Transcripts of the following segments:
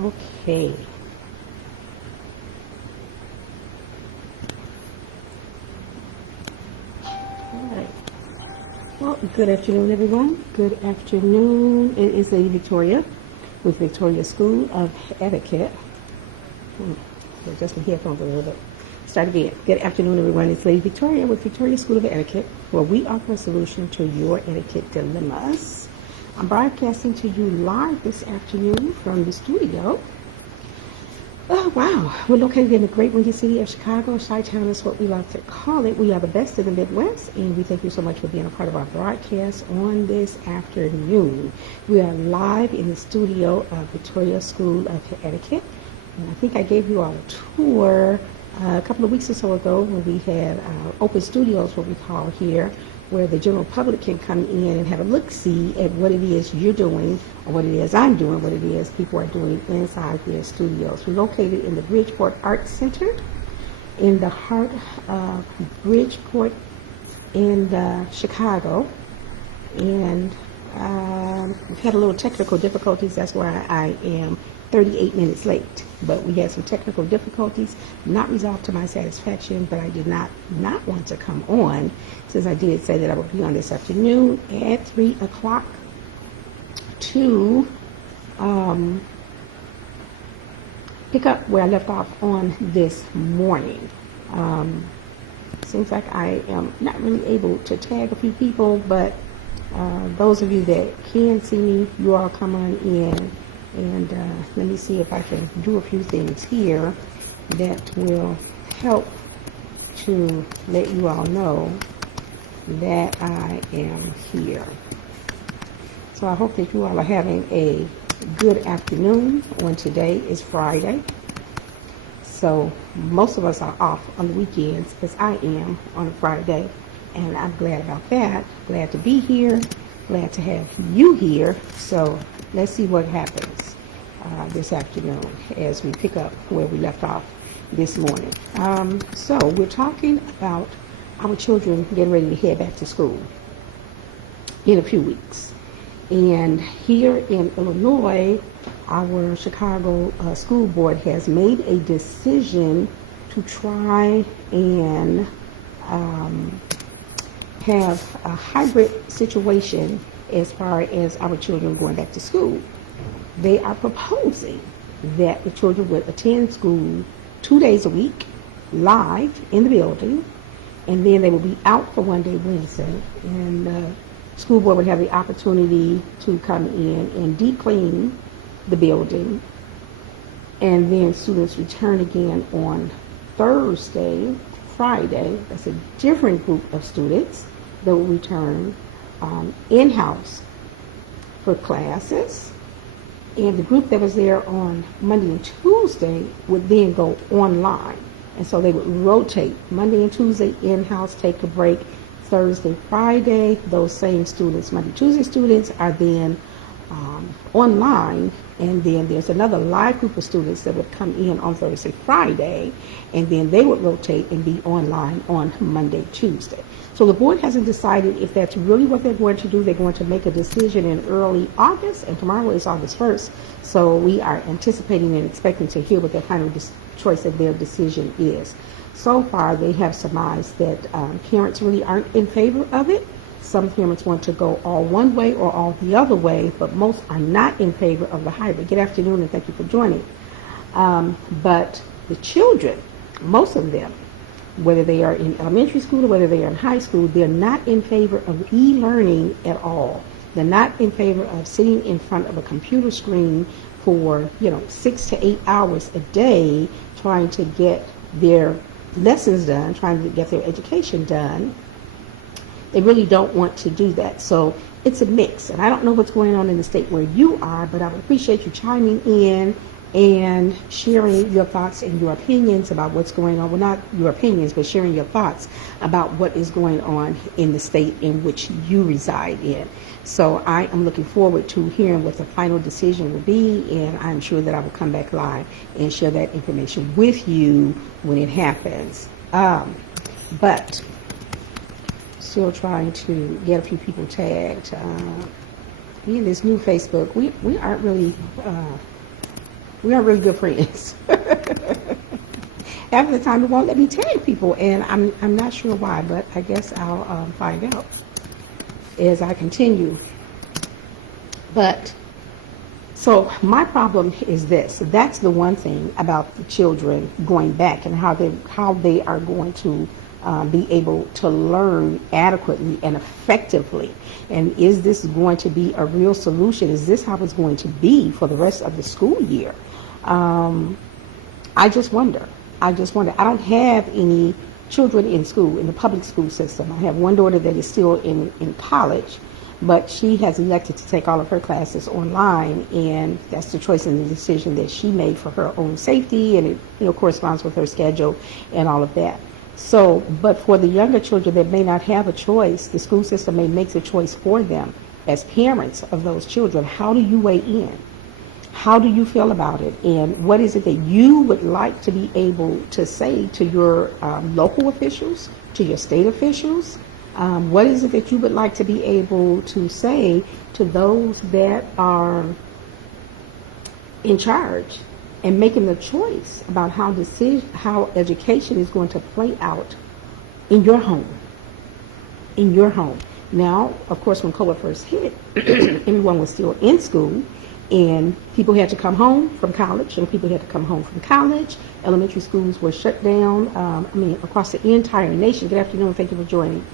Okay. All right. Well, good afternoon, everyone. Good afternoon. It is Lady Victoria with Victoria School of Etiquette. Just my headphones a little bit. Start again. Good afternoon, everyone. It's Lady Victoria with Victoria School of Etiquette, where we offer a solution to your etiquette dilemmas. I'm broadcasting to you live this afternoon from the studio. Oh, wow. We're located in the great windy city of Chicago. Chi-Town is what we like to call it. We are the best in the Midwest, and we thank you so much for being a part of our broadcast on this afternoon. We are live in the studio of Victoria School of Etiquette, and I think I gave you all a tour a couple of weeks or so ago when we had open studios, what we call here, where the general public can come in and have a look-see at what it is you're doing, or what it is I'm doing, what it is people are doing inside their studios. We're located in the Bridgeport Arts Center, in the heart of Bridgeport in Chicago. And we've had a little technical difficulties. That's why I am 38 minutes late. But we had some technical difficulties, not resolved to my satisfaction, but I did not want to come on, since I did say that I would be on this afternoon at 3 o'clock to pick up where I left off on this morning. Seems like I am not really able to tag a few people, but those of you that can see me, you all come on in. And let me see if I can do a few things here that will help to let you all know that I am here. So I hope that you all are having a good afternoon. On today is Friday. So most of us are off on the weekends, as I am on a Friday. And I'm glad about that. Glad to be here. Glad to have you here. So let's see what happens this afternoon as we pick up where we left off this morning. So we're talking about our children getting ready to head back to school in a few weeks. And here in Illinois, our Chicago school board has made a decision to try and have a hybrid situation as far as our children going back to school. They are proposing that the children would attend school 2 days a week, live in the building, and then they will be out for one day Wednesday. And the school board would have the opportunity to come in and deep clean the building. And then students return again on Thursday, Friday. That's a different group of students that will return in-house for classes. And the group that was there on Monday and Tuesday would then go online. And so they would rotate Monday and Tuesday in-house, take a break. Thursday, Friday, those same students, Monday, Tuesday students, are then online. And then there's another live group of students that would come in on Thursday, Friday, and then they would rotate and be online on Monday, Tuesday. So the board hasn't decided if that's really what they're going to do. They're going to make a decision in early August, and tomorrow is August 1st. So we are anticipating and expecting to hear what their final choice of their decision is. So far, they have surmised that parents really aren't in favor of it. Some parents want to go all one way or all the other way, but most are not in favor of the hybrid. Good afternoon, and thank you for joining. But the children, most of them, whether they are in elementary school or whether they are in high school, they're not in favor of e-learning at all. They're not in favor of sitting in front of a computer screen for 6 to 8 hours a day trying to get their lessons done, trying to get their education done. They really don't want to do that. So it's a mix. And I don't know what's going on in the state where you are, but I would appreciate you chiming in and sharing your thoughts and your opinions about what's going on. Well, not your opinions, but sharing your thoughts about what is going on in the state in which you reside in. So I am looking forward to hearing what the final decision will be, and I'm sure that I will come back live and share that information with you when it happens. But still trying to get a few people tagged. In this new Facebook, we aren't really We are really good friends. Half of the time, it won't let me tag people, and I'm not sure why, but I guess I'll find out as I continue. But so my problem is this. That's the one thing about the children going back and how they are going to be able to learn adequately and effectively. And is this going to be a real solution? Is this how it's going to be for the rest of the school year? I just wonder. I don't have any children in school, in the public school system. I have one daughter that is still in college, but she has elected to take all of her classes online, and that's the choice and the decision that she made for her own safety, and it corresponds with her schedule and all of that. So, but for the younger children that may not have a choice, the school system may make the choice for them. As parents of those children, how do you weigh in? How do you feel about it? And what is it that you would like to be able to say to your local officials, to your state officials? What is it that you would like to be able to say to those that are in charge and making the choice about how education is going to play out in your home? In your home. Now, of course, when COVID first hit, everyone was still in school, and people had to come home from college, and people had to come home from college. Elementary schools were shut down, across the entire nation. Good afternoon. Thank you for joining.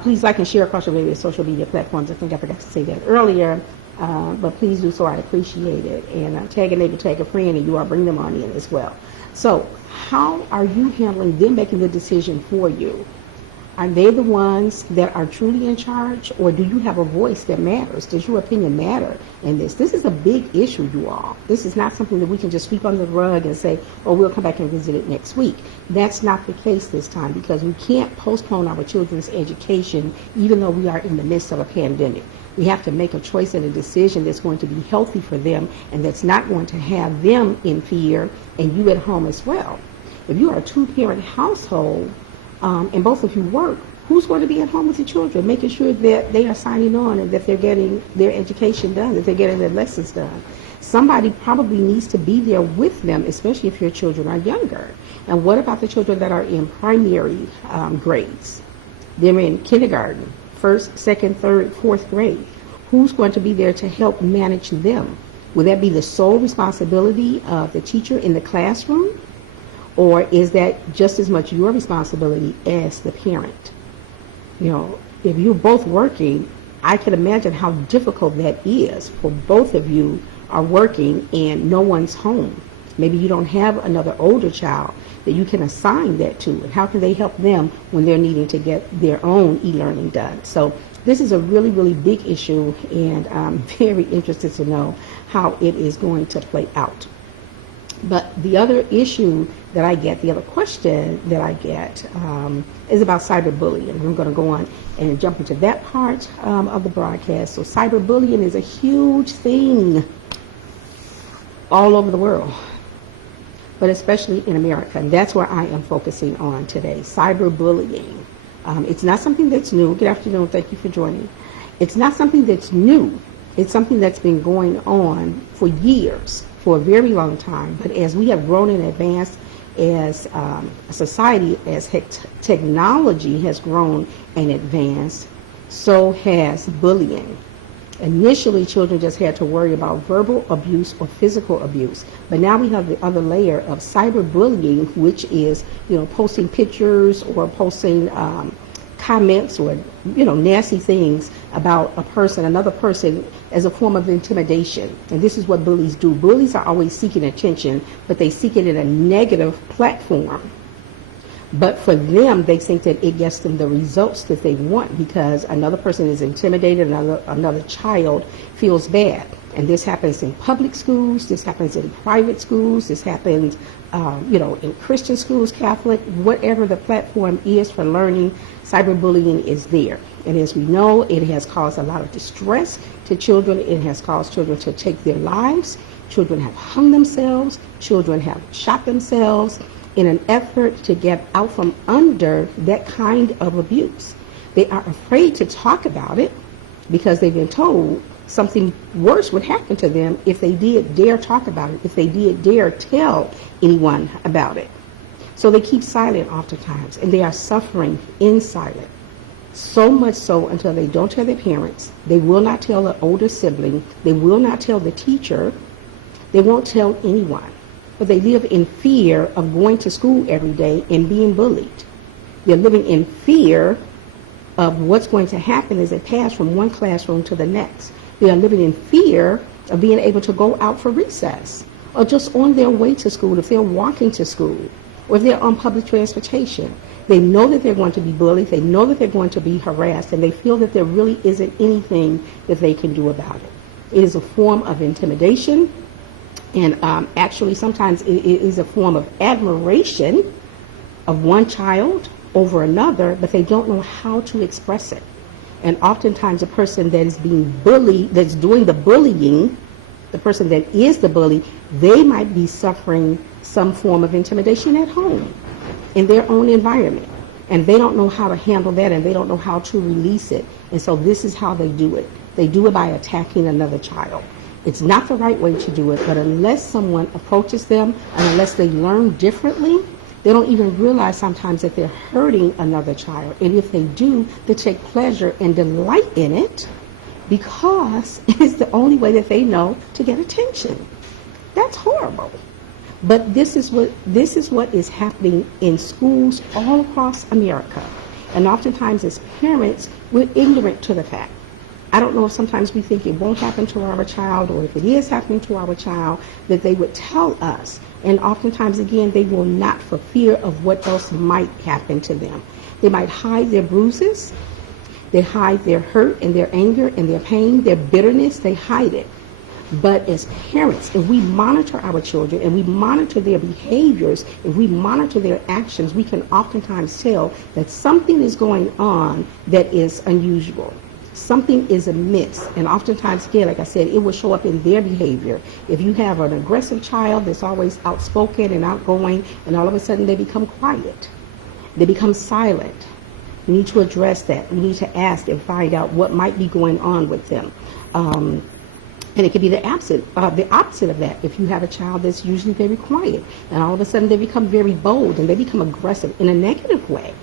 Please like and share across your various social media platforms. I think I forgot to say that earlier, but please do so. I'd appreciate it. And tag a neighbor, tag a friend, and you all bring them on in as well. So how are you handling them making the decision for you? Are they the ones that are truly in charge, or do you have a voice that matters? Does your opinion matter in this? This is a big issue, you all. This is not something that we can just sweep under the rug and say, oh, we'll come back and visit it next week. That's not the case this time, because we can't postpone our children's education even though we are in the midst of a pandemic. We have to make a choice and a decision that's going to be healthy for them and that's not going to have them in fear and you at home as well. If you are a two-parent household, and both of you work, who's going to be at home with the children, making sure that they are signing on and that they're getting their education done, that they're getting their lessons done? Somebody probably needs to be there with them, especially if your children are younger. And what about the children that are in primary grades? They're in kindergarten, first, second, third, fourth grade. Who's going to be there to help manage them? Will that be the sole responsibility of the teacher in the classroom? Or is that just as much your responsibility as the parent? If you're both working, I can imagine how difficult that is for both of you are working and no one's home. Maybe you don't have another older child that you can assign that to. And how can they help them when they're needing to get their own e-learning done? So this is a really, really big issue, and I'm very interested to know how it is going to play out. But the other issue that I get, the other question that I get is about cyberbullying. I'm going to go on and jump into that part of the broadcast. So cyberbullying is a huge thing all over the world, but especially in America. And that's where I am focusing on today, cyberbullying. It's not something that's new. Good afternoon. Thank you for joining. It's not something that's new. It's something that's been going on for years, for a very long time. But as we have grown and advanced as a society, as technology has grown and advanced, so has bullying. Initially, children just had to worry about verbal abuse or physical abuse. But now we have the other layer of cyberbullying, which is, posting pictures or posting comments or, nasty things about another person as a form of intimidation. And this is what bullies do. Bullies are always seeking attention, but they seek it in a negative platform. But for them, they think that it gets them the results that they want because another person is intimidated, another child feels bad. And this happens in public schools, this happens in private schools, this happens, in Christian schools, Catholic, whatever the platform is for learning, cyberbullying is there. And as we know, it has caused a lot of distress to children. It has caused children to take their lives. Children have hung themselves. Children have shot themselves in an effort to get out from under that kind of abuse. They are afraid to talk about it because they've been told something worse would happen to them if they did dare talk about it, if they did dare tell anyone about it. So they keep silent oftentimes, and they are suffering in silence. So much so until they don't tell their parents, they will not tell an older sibling, they will not tell the teacher, they won't tell anyone. But they live in fear of going to school every day and being bullied. They're living in fear of what's going to happen as they pass from one classroom to the next. They are living in fear of being able to go out for recess, or just on their way to school, if they're walking to school, or if they're on public transportation. They know that they're going to be bullied, they know that they're going to be harassed, and they feel that there really isn't anything that they can do about it. It is a form of intimidation, and actually sometimes it is a form of admiration of one child over another, but they don't know how to express it. And oftentimes the person that is being bullied, that's doing the bullying, the person that is the bully, they might be suffering some form of intimidation at home, in their own environment. And they don't know how to handle that, and they don't know how to release it. And so this is how they do it. They do it by attacking another child. It's not the right way to do it, but unless someone approaches them, and unless they learn differently, they don't even realize sometimes that they're hurting another child. And if they do, they take pleasure and delight in it because it's the only way that they know to get attention. That's horrible. But this is what is happening in schools all across America. And oftentimes as parents, we're ignorant to the fact. I don't know if sometimes we think it won't happen to our child, or if it is happening to our child, that they would tell us. And oftentimes, again, they will not, for fear of what else might happen to them. They might hide their bruises. They hide their hurt and their anger and their pain, their bitterness. They hide it. But as parents, if we monitor our children and we monitor their behaviors, if we monitor their actions, we can oftentimes tell that something is going on that is unusual. Something is amiss. And oftentimes, again, like I said, it will show up in their behavior. If you have an aggressive child that's always outspoken and outgoing, and all of a sudden they become quiet, they become silent, we need to address that. We need to ask and find out what might be going on with them. And it could be the opposite of that. If you have a child that's usually very quiet, and all of a sudden they become very bold and they become aggressive in a negative way,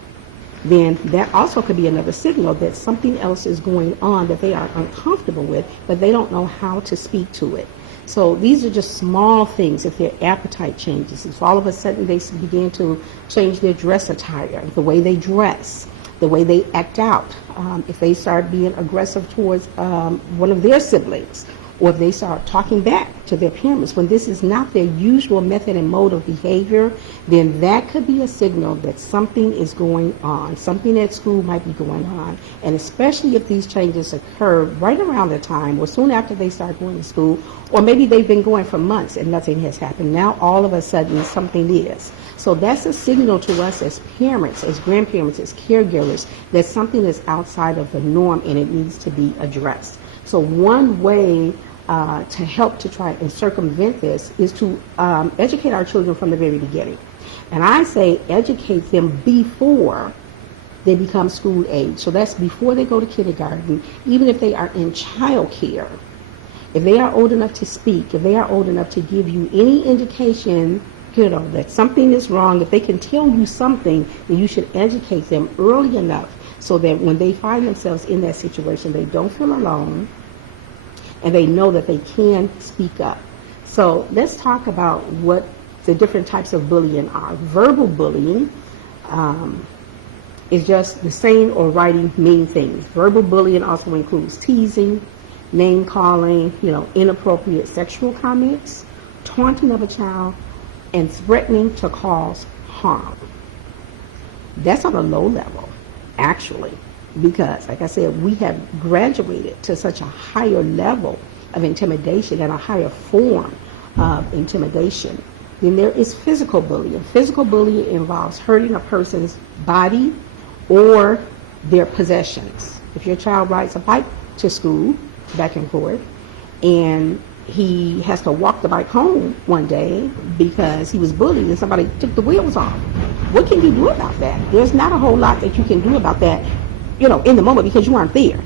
then that also could be another signal that something else is going on that they are uncomfortable with, but they don't know how to speak to it. So these are just small things. If their appetite changes, if all of a sudden they begin to change their dress attire, the way they dress, the way they act out, if they start being aggressive towards one of their siblings, or if they start talking back to their parents when this is not their usual method and mode of behavior, then that could be a signal that something is going on. Something at school might be going on. And especially if these changes occur right around the time or soon after they start going to school, or maybe they've been going for months and nothing has happened. Now all of a sudden something is. So that's a signal to us as parents, as grandparents, as caregivers, that something is outside of the norm and it needs to be addressed. So one way to help to try and circumvent this is to educate our children from the very beginning. And I say educate them before they become school age. So that's before they go to kindergarten, even if they are in child care. If they are old enough to speak, if they are old enough to give you any indication, that something is wrong, if they can tell you something, then you should educate them early enough so that when they find themselves in that situation, they don't feel alone, and they know that they can speak up. So let's talk about what the different types of bullying are. Verbal bullying is just the saying or writing mean things. Verbal bullying also includes teasing, name calling, inappropriate sexual comments, taunting of a child, and threatening to cause harm. That's on a low level, actually. Because, like I said, we have graduated to such a higher level of intimidation and a higher form of intimidation. Then there is physical bullying. Physical bullying involves hurting a person's body or their possessions. If your child rides a bike to school, back and forth, and he has to walk the bike home one day because he was bullied and somebody took the wheels off, what can you do about that? There's not a whole lot that you can do about that in the moment because you aren't there.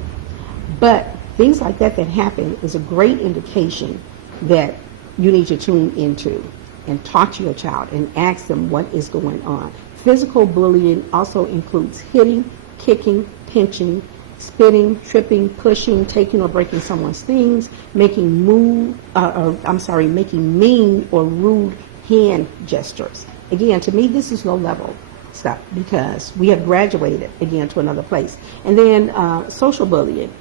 But Things like that happen is a great indication that you need to tune into and talk to your child and ask them what is going on. Physical bullying also includes hitting, kicking, pinching, spitting, tripping, pushing, taking or breaking someone's things, making mean or rude hand gestures. Again, to me, this is low level stuff because we have graduated again to another place. And then social bullying.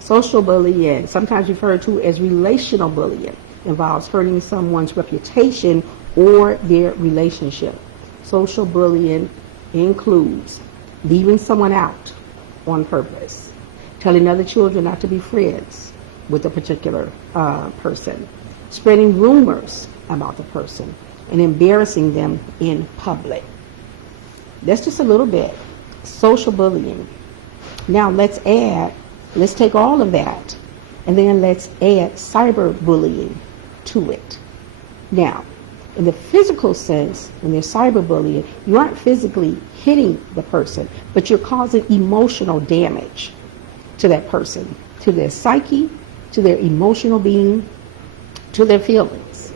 Social bullying, sometimes referred to as relational bullying, involves hurting someone's reputation or their relationship. Social bullying includes leaving someone out on purpose, telling other children not to be friends with a particular person, spreading rumors about the person, and embarrassing them in public. That's just a little bit. Social bullying. Now let's take all of that and then let's add cyberbullying to it. Now, in the physical sense, when there's cyberbullying, you aren't physically hitting the person, but you're causing emotional damage to that person, to their psyche, to their emotional being, to their feelings.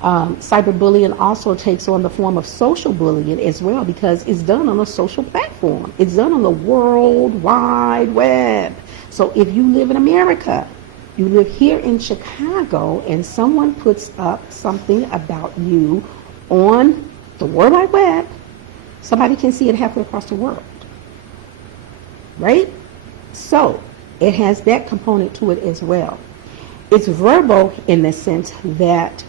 Cyberbullying also takes on the form of social bullying as well because it's done on a social platform. It's done on the World Wide Web. So if you live in America, you live here in Chicago, and someone puts up something about you on the World Wide Web, somebody can see it halfway across the world, right? So it has that component to it as well. It's verbal in the sense that,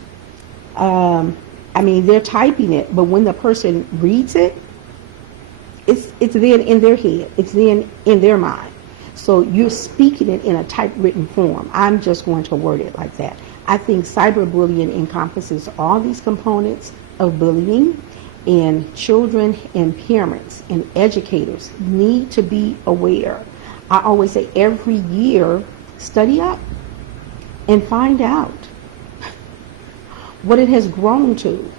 they're typing it, but when the person reads it, it's then in their head, it's then in their mind. So you're speaking it in a typewritten form. I'm just going to word it like that. I think cyberbullying encompasses all these components of bullying, and children and parents and educators need to be aware. I always say every year, study up and find out what it has grown to.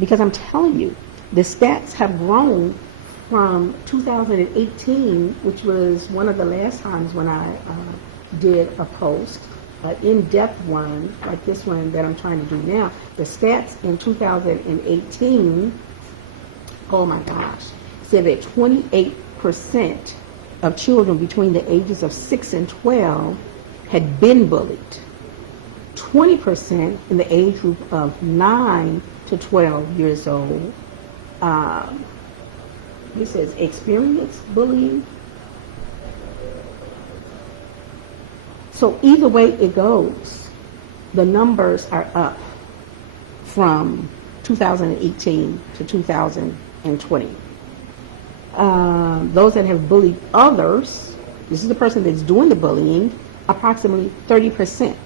Because I'm telling you, the stats have grown from 2018, which was one of the last times when I did a post, an in-depth one, like this one that I'm trying to do now. The stats in 2018, oh my gosh, said that 28% of children between the ages of 6 and 12 had been bullied. 20% in the age group of 9 to 12 years old. He says experience bullying. So either way it goes, the numbers are up from 2018 to 2020. Those that have bullied others, this is the person that's doing the bullying, approximately 30%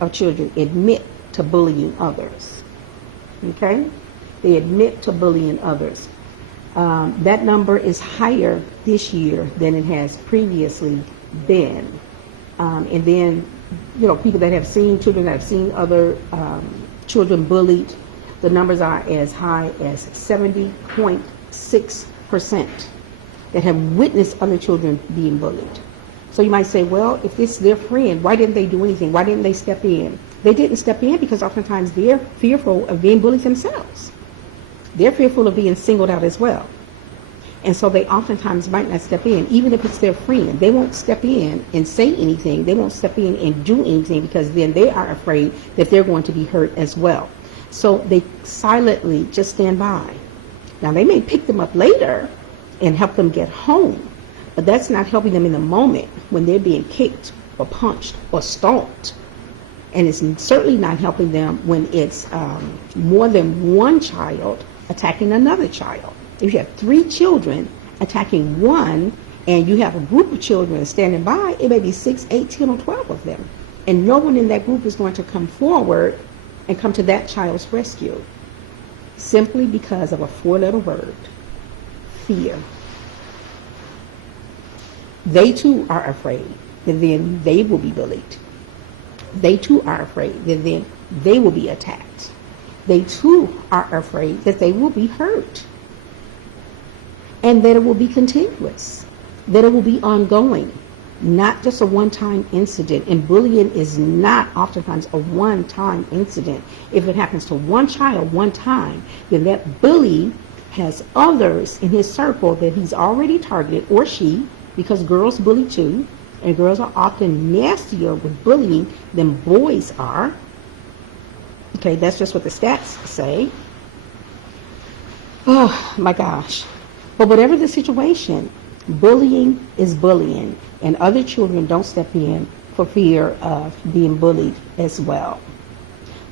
of children admit to bullying others. Okay? They admit to bullying others. That number is higher this year than it has previously been. And then, people that have seen children that have seen other children bullied, the numbers are as high as 70.6% that have witnessed other children being bullied. So you might say, well, if it's their friend, why didn't they do anything? Why didn't they step in? They didn't step in because oftentimes they're fearful of being bullied themselves. They're fearful of being singled out as well. And so they oftentimes might not step in, even if it's their friend. They won't step in and say anything. They won't step in and do anything because then they are afraid that they're going to be hurt as well. So they silently just stand by. Now, they may pick them up later and help them get home, but that's not helping them in the moment when they're being kicked or punched or stomped. And it's certainly not helping them when it's more than one child attacking another child. If you have 3 children attacking one and you have a group of children standing by, it may be 6, 8, 10, or 12 of them. And no one in that group is going to come forward and come to that child's rescue simply because of a 4-letter word, fear. They too are afraid that then they will be bullied. They too are afraid that then they will be attacked. They too are afraid that they will be hurt. And that it will be continuous, that it will be ongoing. not just a one-time incident. And bullying is not oftentimes a one-time incident. If it happens to one child one time, then that bully has others in his circle that he's already targeted, or she, because girls bully too, and girls are often nastier with bullying than boys are. Okay, that's just what the stats say. Oh my gosh. But whatever the situation, bullying is bullying, and other children don't step in for fear of being bullied as well.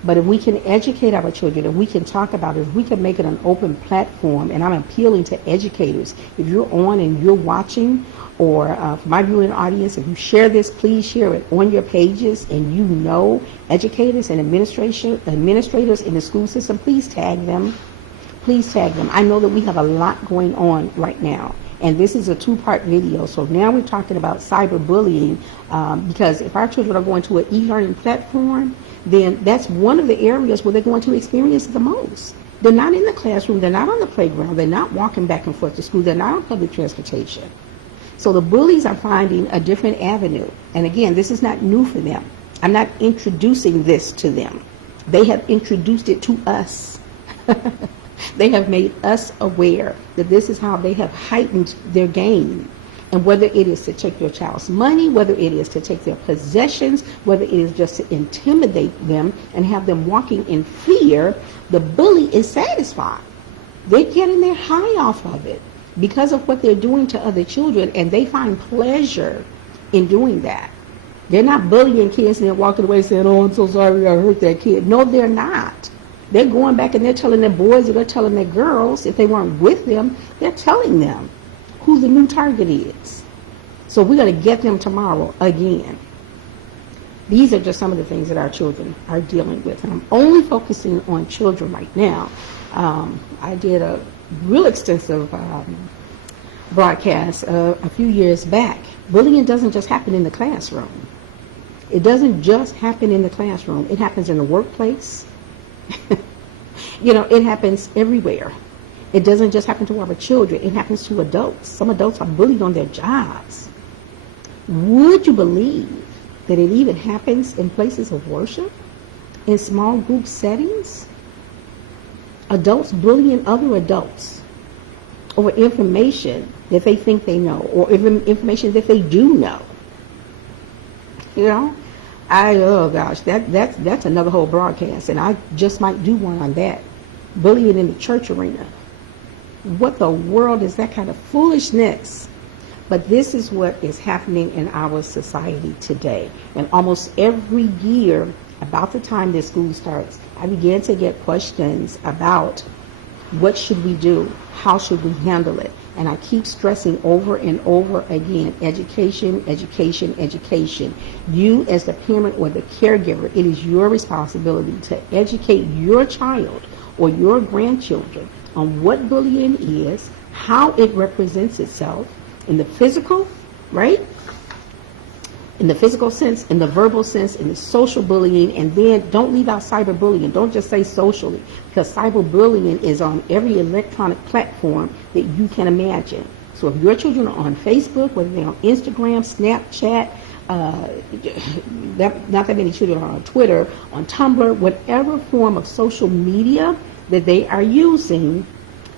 But if we can educate our children, if we can talk about it, if we can make it an open platform, and I'm appealing to educators, if you're on and you're watching, or for my viewing audience, if you share this, please share it on your pages, and you know educators and administrators in the school system, please tag them. Please tag them. I know that we have a lot going on right now, and this is a two-part video. So now we're talking about cyberbullying, because if our children are going to an e-learning platform, then that's one of the areas where they're going to experience it the most. They're not in the classroom, they're not on the playground, they're not walking back and forth to school, they're not on public transportation. So the bullies are finding a different avenue. And again, this is not new for them. I'm not introducing this to them. They have introduced it to us. They have made us aware that this is how they have heightened their game. And whether it is to take your child's money, whether it is to take their possessions, whether it is just to intimidate them and have them walking in fear, the bully is satisfied. They're getting their high off of it because of what they're doing to other children, and they find pleasure in doing that. They're not bullying kids and they're walking away saying, oh, I'm so sorry I hurt that kid. No, they're not. They're going back and they're telling their boys or they're telling their girls, if they weren't with them, they're telling them who the new target is. So we're going to get them tomorrow again. These are just some of the things that our children are dealing with. And I'm only focusing on children right now. I did a real extensive broadcast a few years back. Bullying doesn't just happen in the classroom. It doesn't just happen in the classroom. It happens in the workplace. It happens everywhere. It doesn't just happen to our children. It happens to adults. Some adults are bullied on their jobs. Would you believe that it even happens in places of worship, in small group settings? Adults bullying other adults over information that they think they know, or even information that they do know. Oh gosh, that's another whole broadcast, and I just might do one on that. Bullying in the church arena. What the world is that kind of foolishness? But this is what is happening in our society today. And almost every year, about the time that school starts, I begin to get questions about what should we do? How should we handle it? And I keep stressing over and over again, education, education, education. You as the parent or the caregiver, it is your responsibility to educate your child or your grandchildren on what bullying is, how it represents itself in the physical, right? In the physical sense, in the verbal sense, in the social bullying, and then don't leave out cyberbullying. Don't just say socially, because cyberbullying is on every electronic platform that you can imagine. So if your children are on Facebook, whether they're on Instagram, Snapchat, not that many children are on Twitter, on Tumblr, whatever form of social media that they are using,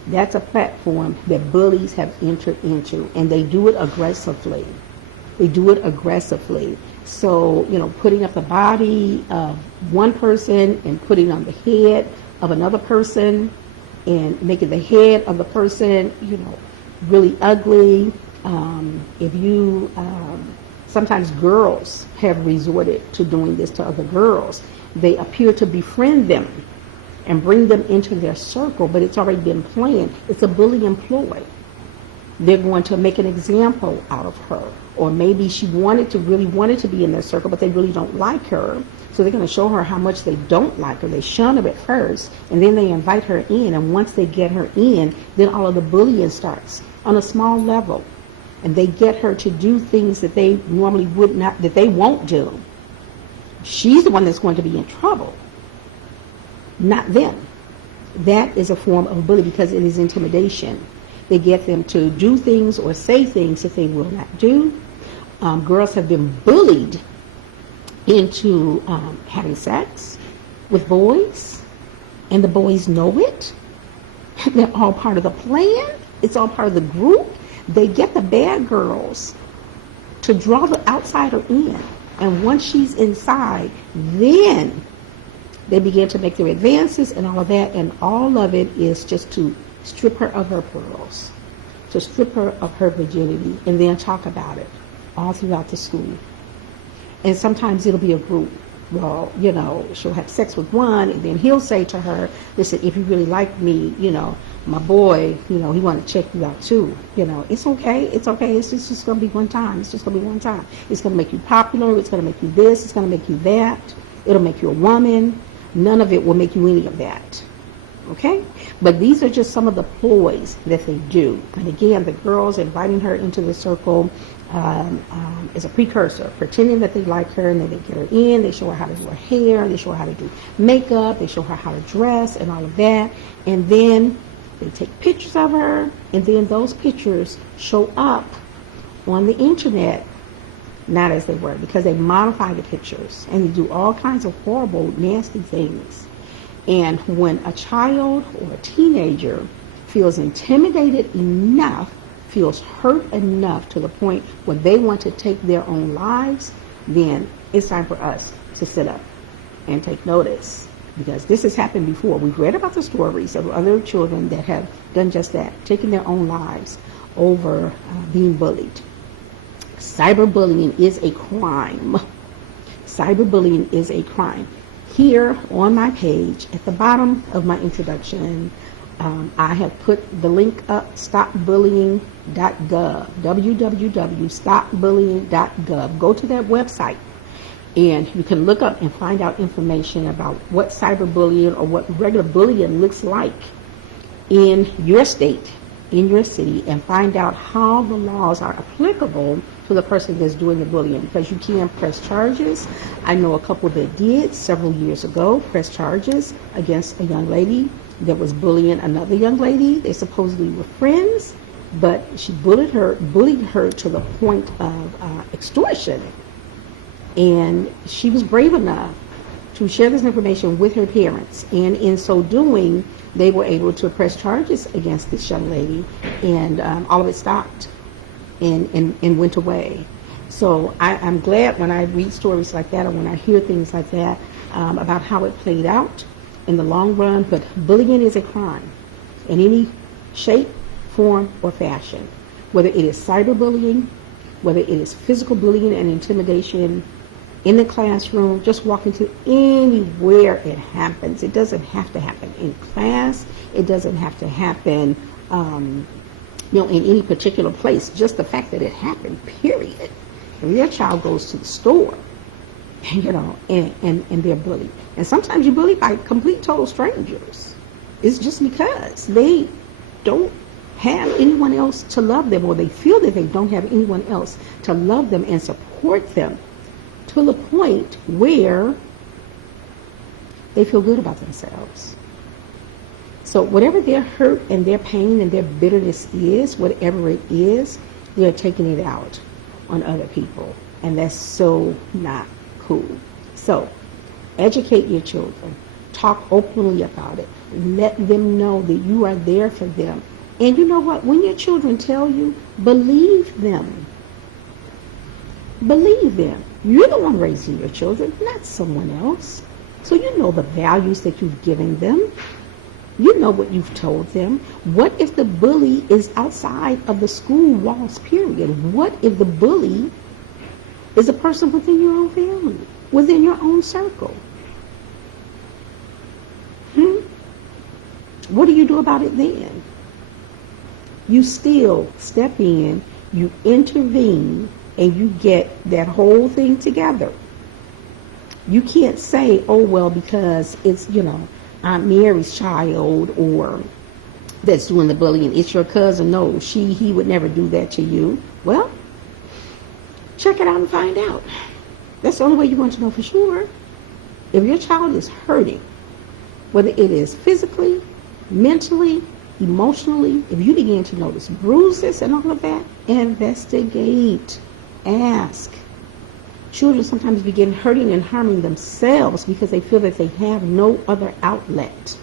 that's a platform that bullies have entered into, and they do it aggressively. They do it aggressively. So, putting up the body of one person and putting on the head of another person and making the head of the person, really ugly. Sometimes girls have resorted to doing this to other girls. They appear to befriend them and bring them into their circle, but it's already been planned. It's a bullying ploy. They're going to make an example out of her. Or maybe she really wanted to be in their circle, but they really don't like her. So they're going to show her how much they don't like her. They shun her at first, and then they invite her in. And once they get her in, then all of the bullying starts on a small level. And they get her to do things that they normally that they won't do. She's the one that's going to be in trouble, not them. That is a form of bullying because it is intimidation. They get them to do things or say things that they will not do, Girls have been bullied into having sex with boys, and the boys know it. They're all part of the plan. It's all part of the group. They get the bad girls to draw the outsider in. And once she's inside, then they begin to make their advances and all of that. And all of it is just to strip her of her pearls, to strip her of her virginity, and then talk about it all throughout the school. And sometimes it'll be a group. Well, she'll have sex with one, and then he'll say to her, listen, if you really like me, my boy, he want to check you out too. It's okay. It's okay. It's just going to be one time. It's just going to be one time. It's going to make you popular. It's going to make you this. It's going to make you that. It'll make you a woman. None of it will make you any of that. Okay? But these are just some of the ploys that they do. And again, the girls inviting her into the circle is a precursor, pretending that they like her, and then they get her in. They show her how to do her hair. They show her how to do makeup. They show her how to dress and all of that. And then they take pictures of her, and then those pictures show up on the internet, not as they were, because they modify the pictures, and they do all kinds of horrible, nasty things. And when a child or a teenager feels intimidated enough, feels hurt enough to the point where they want to take their own lives, then it's time for us to sit up and take notice. Because this has happened before. We've read about the stories of other children that have done just that, taking their own lives over being bullied. Cyberbullying is a crime. Cyberbullying is a crime. Here on my page, at the bottom of my introduction, I have put the link up, stopbullying.gov, www.stopbullying.gov. Go to that website, and you can look up and find out information about what cyberbullying or what regular bullying looks like in your state, in your city, and find out how the laws are applicable to the person that's doing the bullying, because you can press charges. I know a couple that did several years ago press charges against a young lady that was bullying another young lady. They supposedly were friends, but she bullied her to the point of extortion. And she was brave enough to share this information with her parents, and in so doing, they were able to press charges against this young lady, and all of it stopped and went away. So I'm glad when I read stories like that, or when I hear things like that about how it played out in the long run. But bullying is a crime in any shape, form, or fashion, whether it is cyberbullying, whether it is physical bullying and intimidation in the classroom, just walk into anywhere it happens. It doesn't have to happen in class. It doesn't have to happen in any particular place. Just the fact that it happened, period. If your child goes to the store, and they're bullied. And sometimes you're bullied by complete total strangers. It's just because they don't have anyone else to love them, or they feel that they don't have anyone else to love them and support them to the point where they feel good about themselves. So whatever their hurt and their pain and their bitterness is, whatever it is, they're taking it out on other people. And that's so not cool. So educate your children. Talk openly about it. Let them know that you are there for them. And you know what? When your children tell you, believe them. Believe them. You're the one raising your children, not someone else. So you know the values that you've given them. You know what you've told them. What if the bully is outside of the school walls, period? What if the bully is a person within your own family, within your own circle? What do you do about it then? You still step in, you intervene, and you get that whole thing together. You can't say, oh, well, because it's, Aunt Mary's child or that's doing the bullying, it's your cousin. No, he would never do that to you. Well, check it out and find out. That's the only way you're going to know for sure. If your child is hurting, whether it is physically, mentally, emotionally, if you begin to notice bruises and all of that, investigate. ask. Children sometimes begin hurting and harming themselves because they feel that they have no other outlet.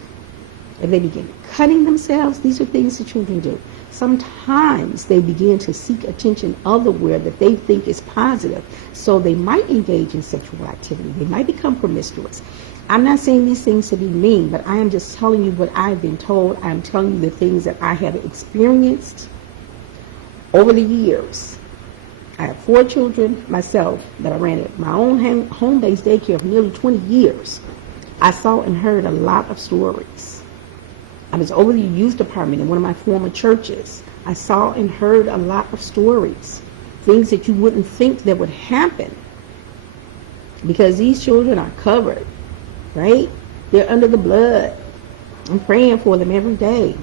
If they begin cutting themselves, these are things that children do. Sometimes they begin to seek attention elsewhere that they think is positive. So they might engage in sexual activity. They might become promiscuous. I'm not saying these things to be mean, but I am just telling you what I've been told. I'm telling you the things that I have experienced over the years. I have 4 children myself that I ran at my own home-based daycare for nearly 20 years. I saw and heard a lot of stories. I was over the youth department in one of my former churches. I saw and heard a lot of stories, things that you wouldn't think that would happen, because these children are covered, right? They're under the blood. I'm praying for them every day.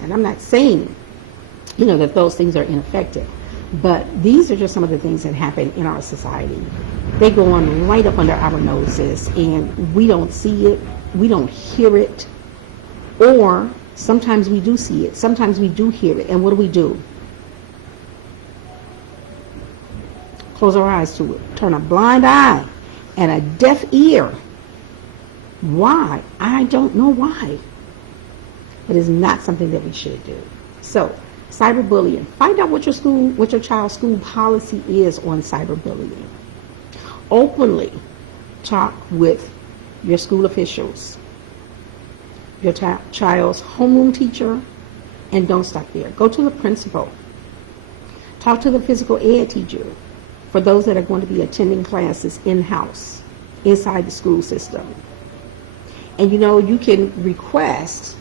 And I'm not saying, that those things are ineffective, but these are just some of the things that happen in our society. They go on right up under our noses, and we don't see it, we don't hear it. Or sometimes we do see it, sometimes we do hear it, and what do? Close our eyes to it, turn a blind eye and a deaf ear. Why? I don't know why. But it's not something that we should do. So, cyberbullying. Find out what your child's school policy is on cyberbullying. Openly talk with your school officials, your child's homeroom teacher, and don't stop there. Go to the principal. Talk to the physical ed teacher for those that are going to be attending classes in-house, inside the school system. And you can request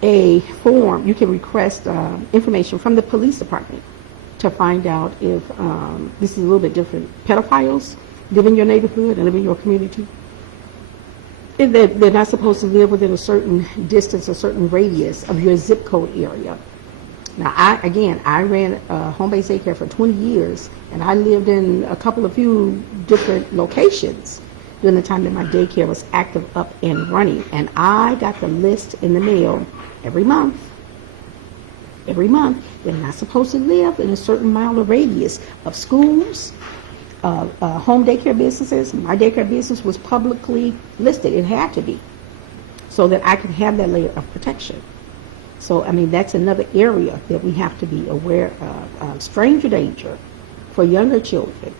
a form, you can request information from the police department to find out if, this is a little bit different, pedophiles live in your neighborhood and live in your community. They're not supposed to live within a certain distance, a certain radius of your zip code area. Now, I ran a home-based daycare for 20 years, and I lived in a few different locations during the time that my daycare was active, up and running. And I got the list in the mail every month. Every month. They're not supposed to live in a certain mile radius of schools, home daycare businesses. My daycare business was publicly listed. It had to be, so that I could have that layer of protection. So, that's another area that we have to be aware of. Stranger danger for younger children.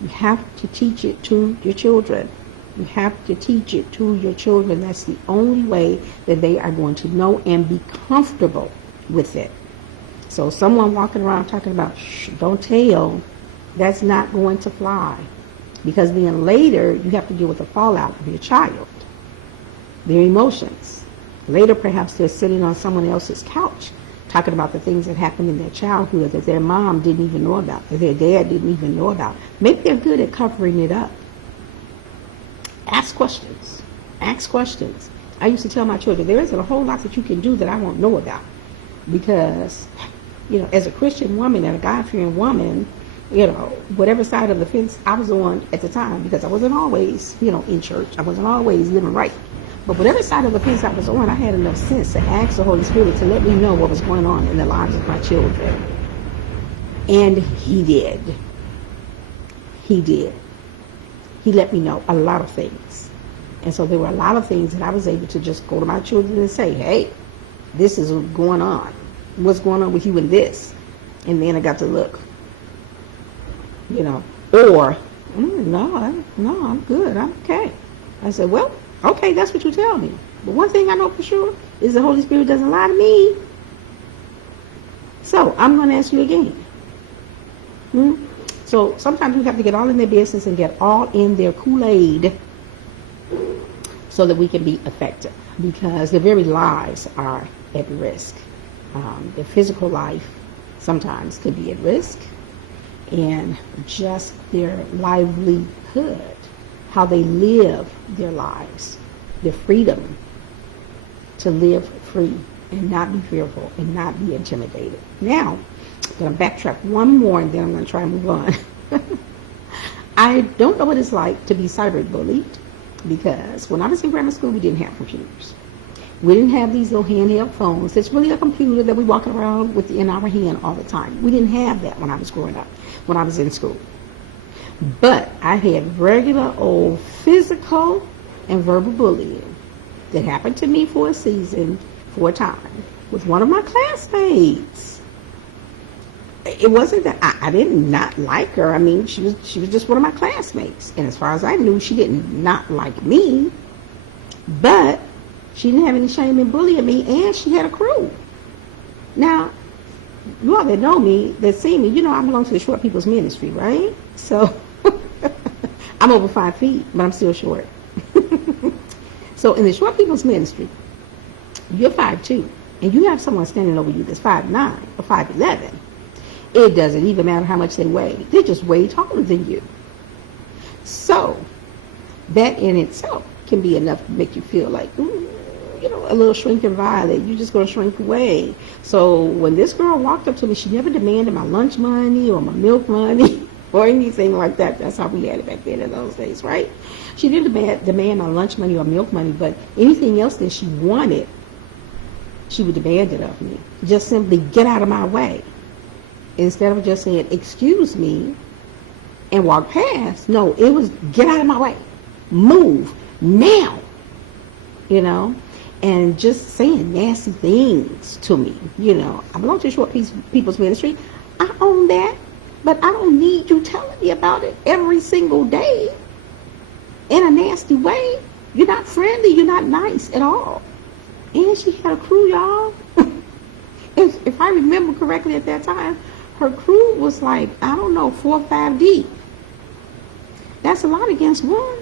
You have to teach it to your children. You have to teach it to your children. That's the only way that they are going to know and be comfortable with it. So someone walking around talking about, shh, don't tell, that's not going to fly. Because then later, you have to deal with the fallout of your child, their emotions. Later, perhaps they're sitting on someone else's couch talking about the things that happened in their childhood that their mom didn't even know about, that their dad didn't even know about. Maybe they're good at covering it up. Ask questions. Ask questions. I used to tell my children, there isn't a whole lot that you can do that I won't know about. Because, as a Christian woman and a God-fearing woman, whatever side of the fence I was on at the time, because I wasn't always, in church. I wasn't always living right. But whatever side of the fence I was on, I had enough sense to ask the Holy Spirit to let me know what was going on in the lives of my children. And He did. He did. He let me know a lot of things. And so there were a lot of things that I was able to just go to my children and say, hey, this is what's going on. What's going on with you in this? And then I got to look. Or, no, I'm good. I'm okay. I said, well, okay, that's what you tell me. But one thing I know for sure is the Holy Spirit doesn't lie to me. So I'm going to ask you again. So sometimes we have to get all in their business and get all in their Kool-Aid so that we can be effective, because their very lives are at risk. Their physical life sometimes could be at risk, and just their livelihood, how they live their lives, their freedom to live free and not be fearful and not be intimidated. Now, I'm going to backtrack one more and then I'm going to try and move on. I don't know what it's like to be cyberbullied, because when I was in grammar school, we didn't have computers. We didn't have these little handheld phones. It's really a computer that we walk around with in our hand all the time. We didn't have that when I was growing up, when I was in school. But I had regular old physical and verbal bullying that happened to me for a season, for a time, with one of my classmates. It wasn't that I did not like her. I mean, she was just one of my classmates. And as far as I knew, she did not like me. But she didn't have any shame in bullying me, and she had a crew. Now, you all that know me, that see me, you know I belong to the Short People's Ministry, right? So, I'm over 5 feet, but I'm still short. So, in the Short People's Ministry, you're 5'2", and you have someone standing over you that's 5'9" or 5'11". It doesn't even matter how much they weigh. They're just way taller than you. So, that in itself can be enough to make you feel like, a little shrinking violet. You're just going to shrink away. So when this girl walked up to me, she never demanded my lunch money or my milk money or anything like that. That's how we had it back then in those days, right? She didn't demand my lunch money or milk money, but anything else that she wanted, she would demand it of me. Just simply get out of my way. Instead of just saying, excuse me, and walk past. No, it was get out of my way. Move now. And just saying nasty things to me. I belong to Short People's Ministry. I own that, but I don't need you telling me about it every single day in a nasty way. You're not friendly. You're not nice at all. And she had a crew, y'all. If I remember correctly at that time, her crew was like, 4 or 5 deep. That's a lot against one.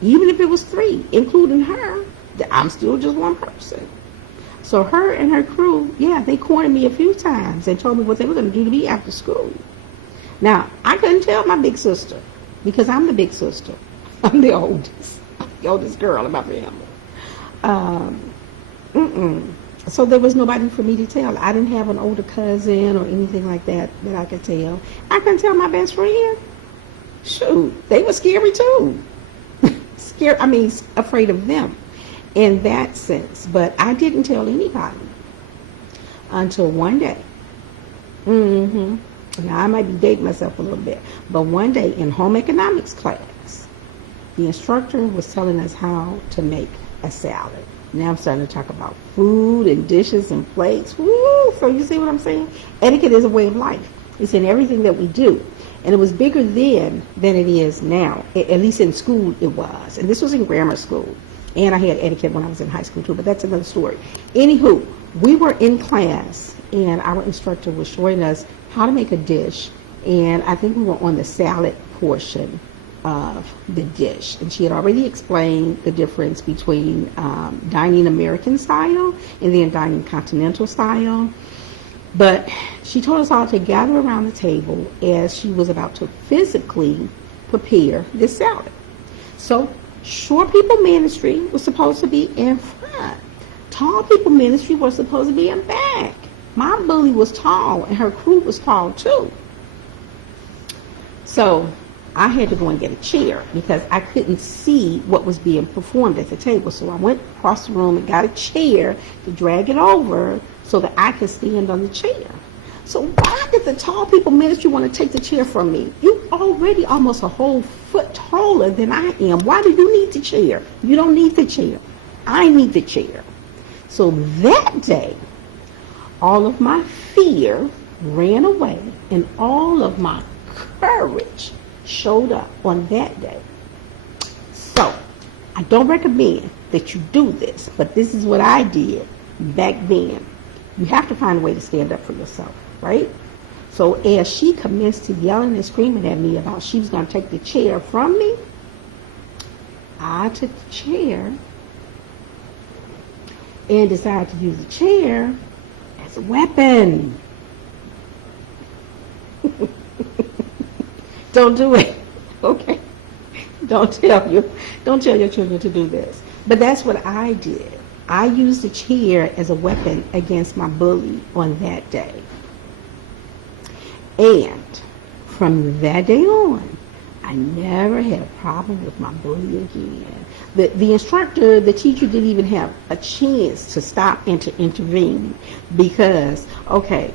Even if it was 3, including her, I'm still just one person. So her and her crew, they cornered me a few times and told me what they were going to do to me after school. Now, I couldn't tell my big sister because I'm the big sister. I'm the oldest girl in my family. So there was nobody for me to tell. I didn't have an older cousin or anything like that I could tell. I couldn't tell my best friend. Shoot, they were scary too. Afraid of them in that sense. But I didn't tell anybody until one day. Now, I might be dating myself a little bit, but one day in home economics class, the instructor was telling us how to make a salad. Now I'm starting to talk about food and dishes and plates. Woo! So you see what I'm saying? Etiquette is a way of life. It's in everything that we do. And it was bigger then than it is now. At least in school it was. And this was in grammar school. And I had etiquette when I was in high school too, but that's another story. Anywho, we were in class and our instructor was showing us how to make a dish. And I think we were on the salad portion of the dish. And she had already explained the difference between dining American style and then dining continental style. But she told us all to gather around the table as she was about to physically prepare this salad. So Short People Ministry was supposed to be in front. Tall People Ministry was supposed to be in back. My bully was tall and her crew was tall too. So I had to go and get a chair because I couldn't see what was being performed at the table. So I went across the room and got a chair to drag it over so that I could stand on the chair. So why did the Tall People Ministry want to take the chair from me? You already almost a whole foot taller than I am. Why do you need the chair? You don't need the chair. I need the chair. So that day, all of my fear ran away and all of my courage showed up on that day. So I don't recommend that you do this, but this is what I did back then. You have to find a way to stand up for yourself, right? So as she commenced to yelling and screaming at me about she was going to take the chair from me, I took the chair and decided to use the chair as a weapon. Don't do it, okay? Don't tell your children to do this. But that's what I did. I used the chair as a weapon against my bully on that day. And from that day on, I never had a problem with my bully again. The instructor, the teacher didn't even have a chance to stop and to intervene because, okay,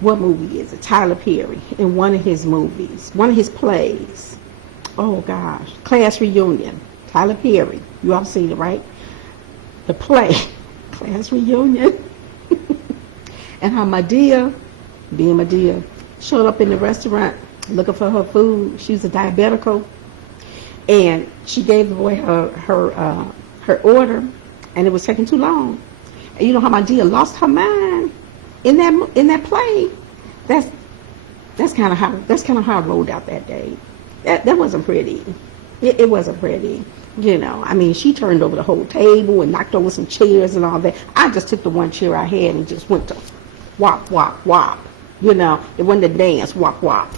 what movie is it? Tyler Perry in one of his movies, one of his plays. Oh gosh, Class Reunion. Tyler Perry. You all seen it, right? The play, Class Reunion. And how Medea, being Medea, showed up in the restaurant looking for her food. She was a diabetical. And she gave the boy her order, and it was taking too long. And you know how Medea lost her mind in that play. That's kind of how I rolled out that day. That wasn't pretty. It wasn't pretty. You know, I mean, she turned over the whole table and knocked over some chairs and all that. I just took the one chair I had and just went to whop, whop, whop. You know, it wasn't a dance, whop, whop.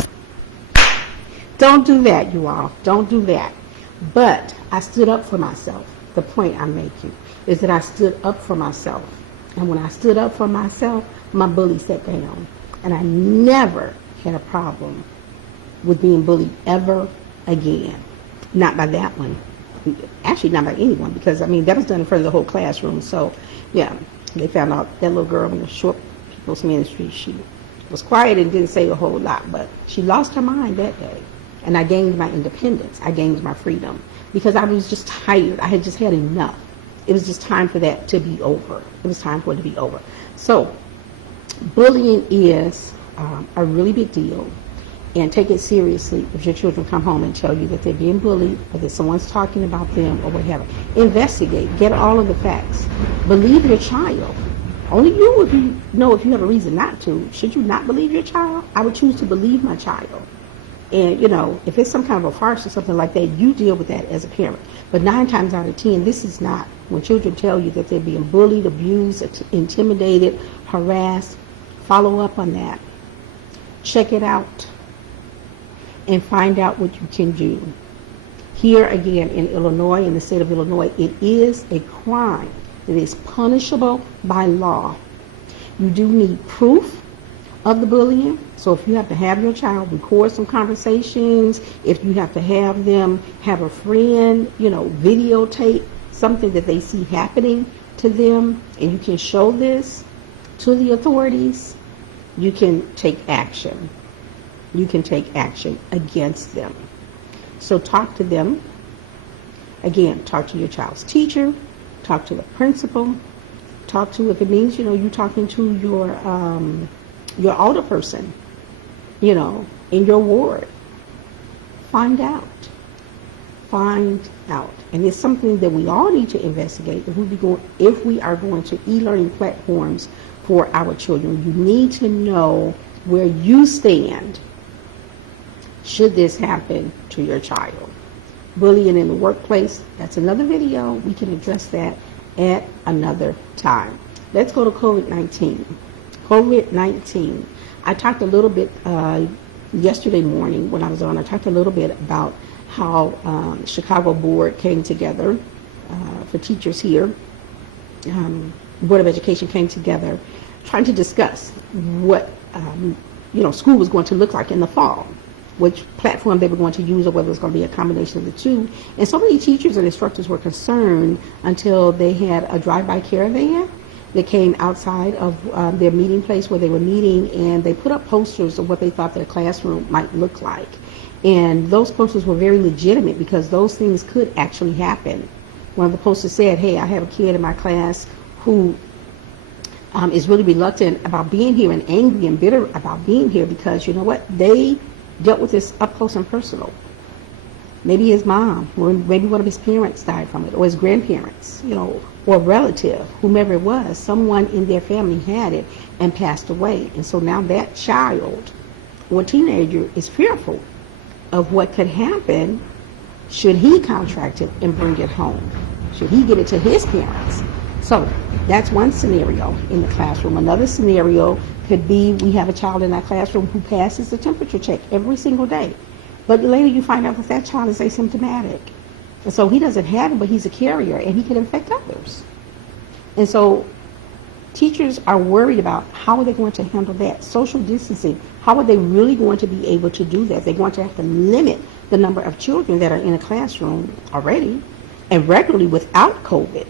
Don't do that, you all. Don't do that. But I stood up for myself. The point I'm making is that I stood up for myself. And when I stood up for myself, my bully sat down. And I never had a problem with being bullied ever again. Not by that one. Actually, not by anyone, because, I mean, that was done in front of the whole classroom. So, yeah, they found out that little girl in the short people's ministry, she was quiet and didn't say a whole lot, but she lost her mind that day. And I gained my independence. I gained my freedom because I was just tired. I had just had enough. It was just time for that to be over. It was time for it to be over. So, bullying is a really big deal. And take it seriously if your children come home and tell you that they're being bullied or that someone's talking about them or whatever. Investigate. Get all of the facts. Believe your child. Only you would know if you have a reason not to. Should you not believe your child? I would choose to believe my child. And, you know, if it's some kind of a farce or something like that, you deal with that as a parent. But 9 times out of 10, this is not. When children tell you that they're being bullied, abused, intimidated, harassed, follow up on that. Check it out. And find out what you can do. Here again in Illinois, in the state of Illinois, it is a crime that is punishable by law. You do need proof of the bullying. So if you have to have your child record some conversations, if you have to have them have a friend, you know, videotape something that they see happening to them, and you can show this to the authorities, you can take action. You can take action against them. So talk to them. Again, talk to your child's teacher, talk to the principal, talk to, if it means, you know, you talking to your older person, you know, in your ward. Find out. Find out. And it's something that we all need to investigate if we are going to e-learning platforms for our children. You need to know where you stand should this happen to your child. Bullying in the workplace, that's another video. We can address that at another time. Let's go to COVID-19. COVID-19. I talked a little bit yesterday morning when I was on. I talked a little bit about how Chicago board came together for teachers here. Board of Education came together trying to discuss what school was going to look like in the fall, which platform they were going to use, or whether it was going to be a combination of the two. And so many teachers and instructors were concerned until they had a drive-by caravan that came outside of their meeting place where they were meeting, and they put up posters of what they thought their classroom might look like. And those posters were very legitimate because those things could actually happen. One of the posters said, hey, I have a kid in my class who is really reluctant about being here and angry and bitter about being here because, you know what, they dealt with this up close and personal. Maybe his mom, or maybe one of his parents died from it, or his grandparents, or a relative, whomever it was, someone in their family had it and passed away. And so now that child or teenager is fearful of what could happen should he contract it and bring it home, should he get it to his parents. So that's one scenario in the classroom. Another scenario could be we have a child in our classroom who passes the temperature check every single day. But later you find out that that child is asymptomatic. And so he doesn't have it, but he's a carrier, and he can infect others. And so teachers are worried about how are they going to handle that. Social distancing, how are they really going to be able to do that? They're going to have to limit the number of children that are in a classroom already and regularly without COVID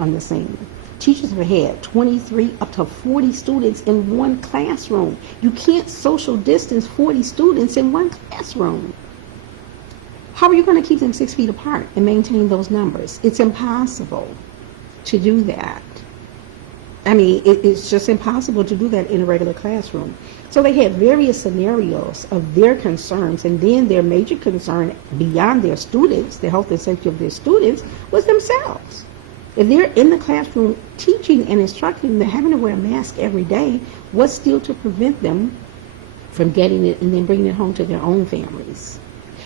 on the scene. Teachers have had 23 up to 40 students in one classroom. You can't social distance 40 students in one classroom. How are you going to keep them 6 feet apart and maintain those numbers? It's impossible to do that. I mean, it's just impossible to do that in a regular classroom. So they had various scenarios of their concerns, and then their major concern beyond their students, the health and safety of their students, was themselves. If they're in the classroom teaching and instructing, they're having to wear a mask every day, what's still to prevent them from getting it and then bringing it home to their own families?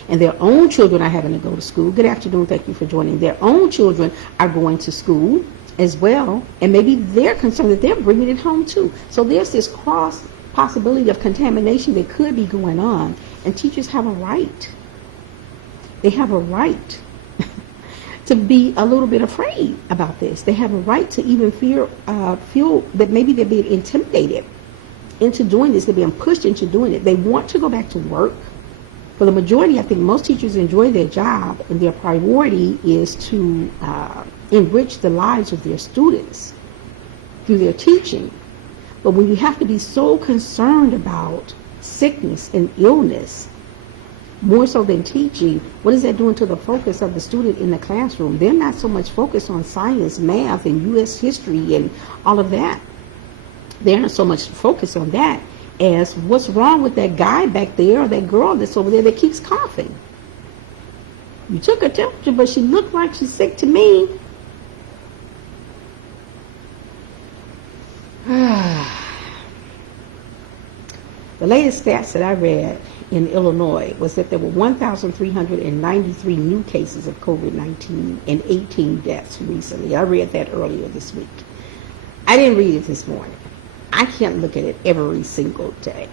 And their own children are having to go to school. Good afternoon, thank you for joining. Their own children are going to school as well, and maybe they're concerned that they're bringing it home too. So there's this cross possibility of contamination that could be going on, and teachers have a right. They have a right to be a little bit afraid about this. They have a right to even feel that maybe they're being intimidated into doing this. They're being pushed into doing it. They want to go back to work. For the majority, I think most teachers enjoy their job, and their priority is to enrich the lives of their students through their teaching. But when you have to be so concerned about sickness and illness, more so than teaching, what is that doing to the focus of the student in the classroom? They're not so much focused on science, math, and U.S. history and all of that. They're not so much focused on that as what's wrong with that guy back there or that girl that's over there that keeps coughing. You took her temperature, but she looked like she's sick to me. The latest stats that I read in Illinois was that there were 1,393 new cases of COVID-19 and 18 deaths recently. I read that earlier this week. I didn't read it this morning. I can't look at it every single day.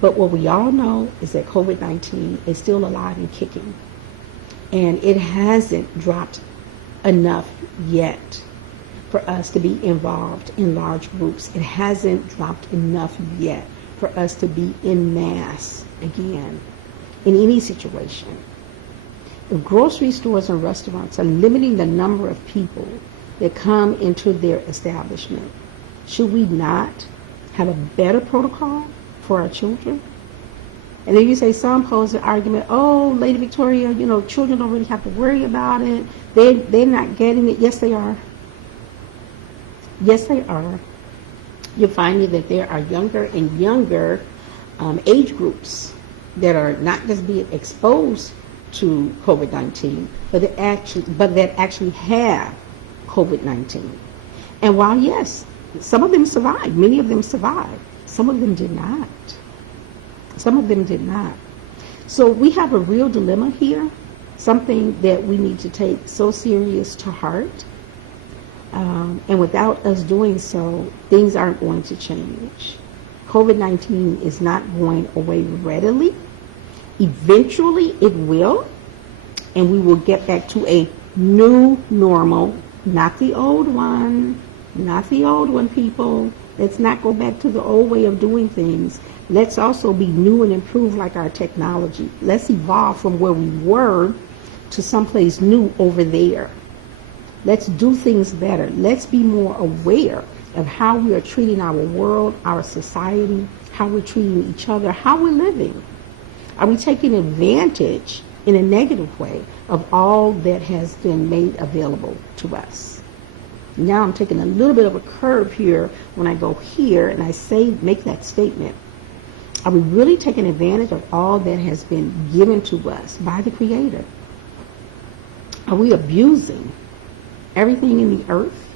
But what we all know is that COVID-19 is still alive and kicking. And it hasn't dropped enough yet for us to be involved in large groups. It hasn't dropped enough yet for us to be en masse again in any situation. If grocery stores and restaurants are limiting the number of people that come into their establishment, should we not have a better protocol for our children? And then you say, some pose the argument, oh, Lady Victoria, children don't really have to worry about it. They're not getting it. Yes, they are. Yes, they are. You're finding that there are younger and younger age groups that are not just being exposed to COVID-19, but that actually have COVID-19. And while, yes, some of them survived, many of them survived, some of them did not. Some of them did not. So we have a real dilemma here, something that we need to take so serious to heart. And without us doing so, things aren't going to change. COVID-19 is not going away readily. Eventually it will, and we will get back to a new normal, not the old one, people. Let's not go back to the old way of doing things. Let's also be new and improved like our technology. Let's evolve from where we were to someplace new over there. Let's do things better. Let's be more aware of how we are treating our world, our society, how we're treating each other, how we're living. Are we taking advantage in a negative way of all that has been made available to us? Now I'm taking a little bit of a curve here when I go here and I make that statement. Are we really taking advantage of all that has been given to us by the Creator? Are we abusing everything in the earth?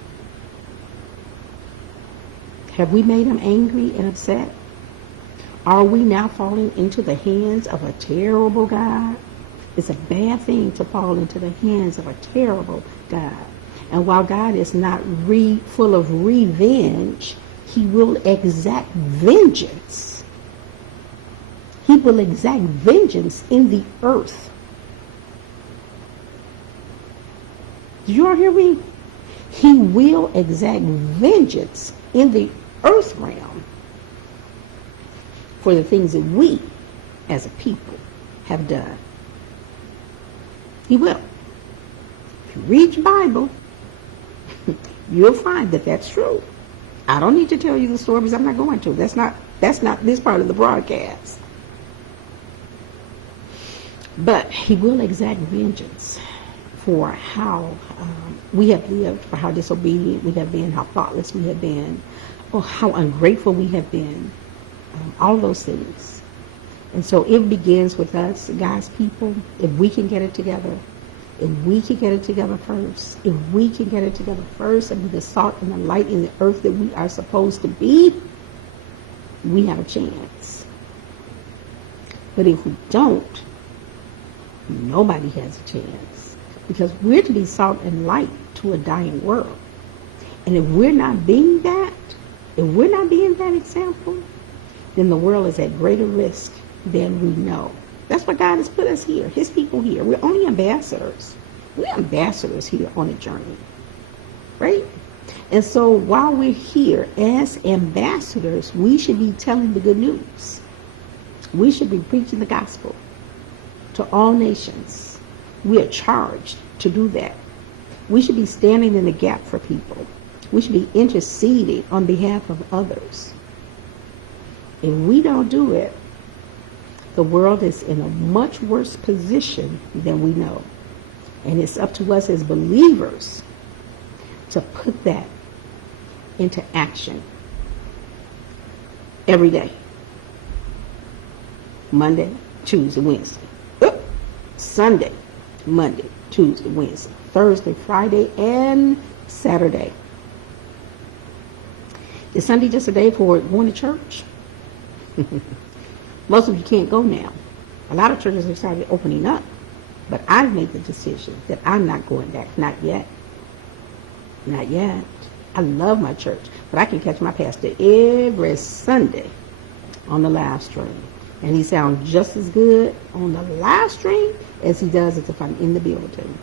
Have we made Him angry and upset? Are we now falling into the hands of a terrible God? It's a bad thing to fall into the hands of a terrible God. And while God is not full of revenge, He will exact vengeance. He will exact vengeance in the earth. Did you all hear me? He will exact vengeance in the earth realm for the things that we as a people have done. He will. If you read your Bible, you'll find that that's true. I don't need to tell you the story because I'm not going to. That's not this part of the broadcast. But he will exact vengeance for how we have lived, for how disobedient we have been, how thoughtless we have been, or how ungrateful we have been. All those things. And so it begins with us, God's people. If we can get it together, if we can get it together first, if we can get it together first and be the salt and the light in the earth that we are supposed to be, we have a chance. But if we don't, nobody has a chance. Because we're to be salt and light to a dying world. And if we're not being that, if we're not being that example, then the world is at greater risk than we know. That's why God has put us here, his people here. We're only ambassadors. We're ambassadors here on a journey, right? And so while we're here as ambassadors, we should be telling the good news. We should be preaching the gospel to all nations. We are charged to do that. We should be standing in the gap for people. We should be interceding on behalf of others. If we don't do it, the world is in a much worse position than we know. And it's up to us as believers to put that into action every day. Monday, Tuesday, Wednesday. Sunday, Monday, Tuesday, Wednesday, Thursday, Friday, and Saturday. Is Sunday just a day for going to church? Most of you can't go now. A lot of churches have started opening up. But I've made the decision that I'm not going back. Not yet. Not yet. I love my church. But I can catch my pastor every Sunday on the live stream. And he sounds just as good on the live stream as he does if I'm in the building.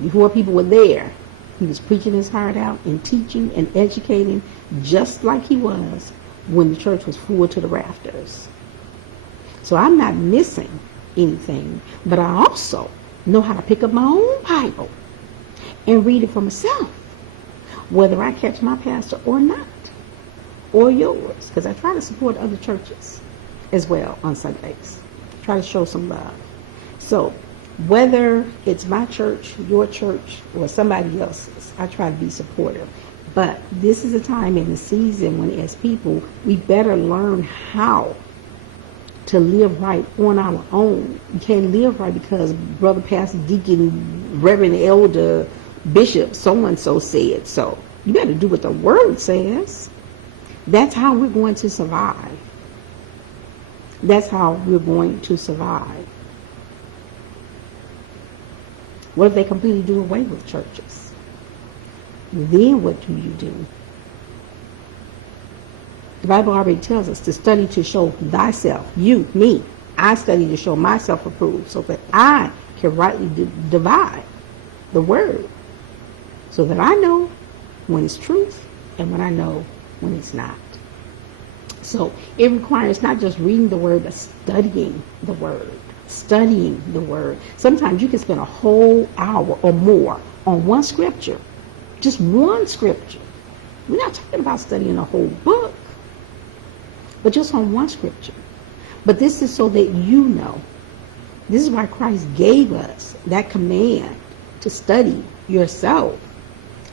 Before people were there, he was preaching his heart out and teaching and educating just like he was when the church was full to the rafters. So I'm not missing anything, but I also know how to pick up my own Bible and read it for myself, whether I catch my pastor or not, or yours, because I try to support other churches as well on Sundays. Try to show some love. So whether it's my church, your church, or somebody else's, I try to be supportive. But this is a time in the season when, as people, we better learn how to live right on our own. You can't live right because brother, pastor, deacon, reverend, elder, bishop, so-and-so said so. You better do what the word says. That's how we're going to survive. That's how we're going to survive. What if they completely do away with churches? Then what do you do? The Bible already tells us to study to show thyself, you, me. I study to show myself approved so that I can rightly divide the word. So that I know when it's truth and when I know when it's not. So it requires not just reading the word, but studying the word. Studying the word. Sometimes you can spend a whole hour or more on one scripture. Just one scripture. We're not talking about studying a whole book, but just on one scripture. But this is so that you know. This is why Christ gave us that command to study yourself.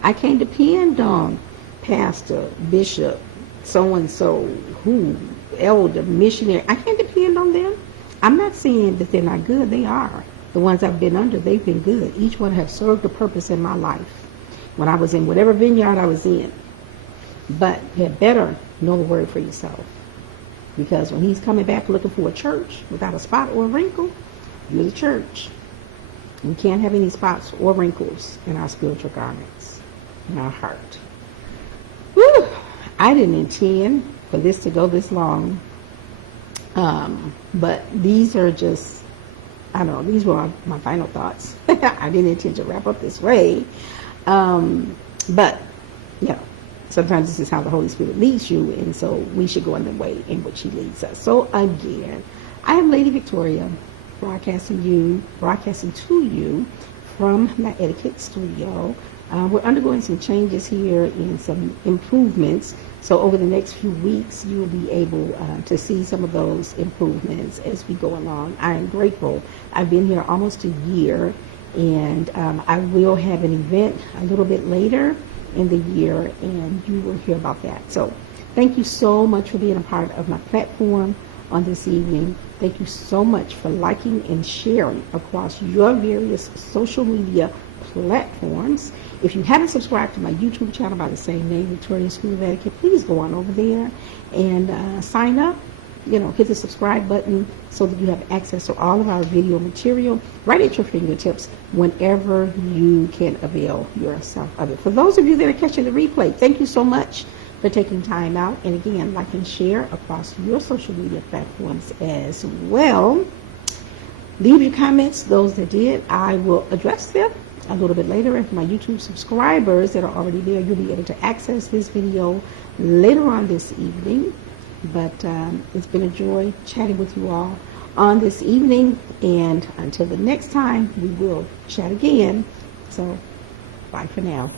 I can't depend on pastor, bishop, so-and-so, who, elder, missionary. I can't depend on them. I'm not saying that they're not good. They are. The ones I've been under, they've been good. Each one have served a purpose in my life when I was in whatever vineyard I was in. But you had better know the word for yourself. Because when he's coming back looking for a church without a spot or a wrinkle, you're the church. We can't have any spots or wrinkles in our spiritual garments, in our heart. Whew. I didn't intend for this to go this long. But these are just, I don't know, these were my final thoughts. I didn't intend to wrap up this way. But, sometimes this is how the Holy Spirit leads you, and so we should go in the way in which he leads us. So again, I am Lady Victoria, broadcasting to you from my etiquette studio. We're undergoing some changes here and some improvements. So over the next few weeks, you will be able to see some of those improvements as we go along. I am grateful. I've been here almost a year, and I will have an event a little bit later in the year, and you will hear about that. So thank you so much for being a part of my platform on this evening. Thank you so much for liking and sharing across your various social media platforms. If you haven't subscribed to my YouTube channel by the same name, Victoria School of Etiquette, please go on over there and sign up. Hit the subscribe button so that you have access to all of our video material right at your fingertips whenever you can avail yourself of it. For those of you that are catching the replay, thank you so much for taking time out. And again, like and share across your social media platforms as well. Leave your comments. Those that did, I will address them a little bit later. And for my YouTube subscribers that are already there, you'll be able to access this video later on this evening. But it's been a joy chatting with you all on this evening. And until the next time, we will chat again. So bye for now.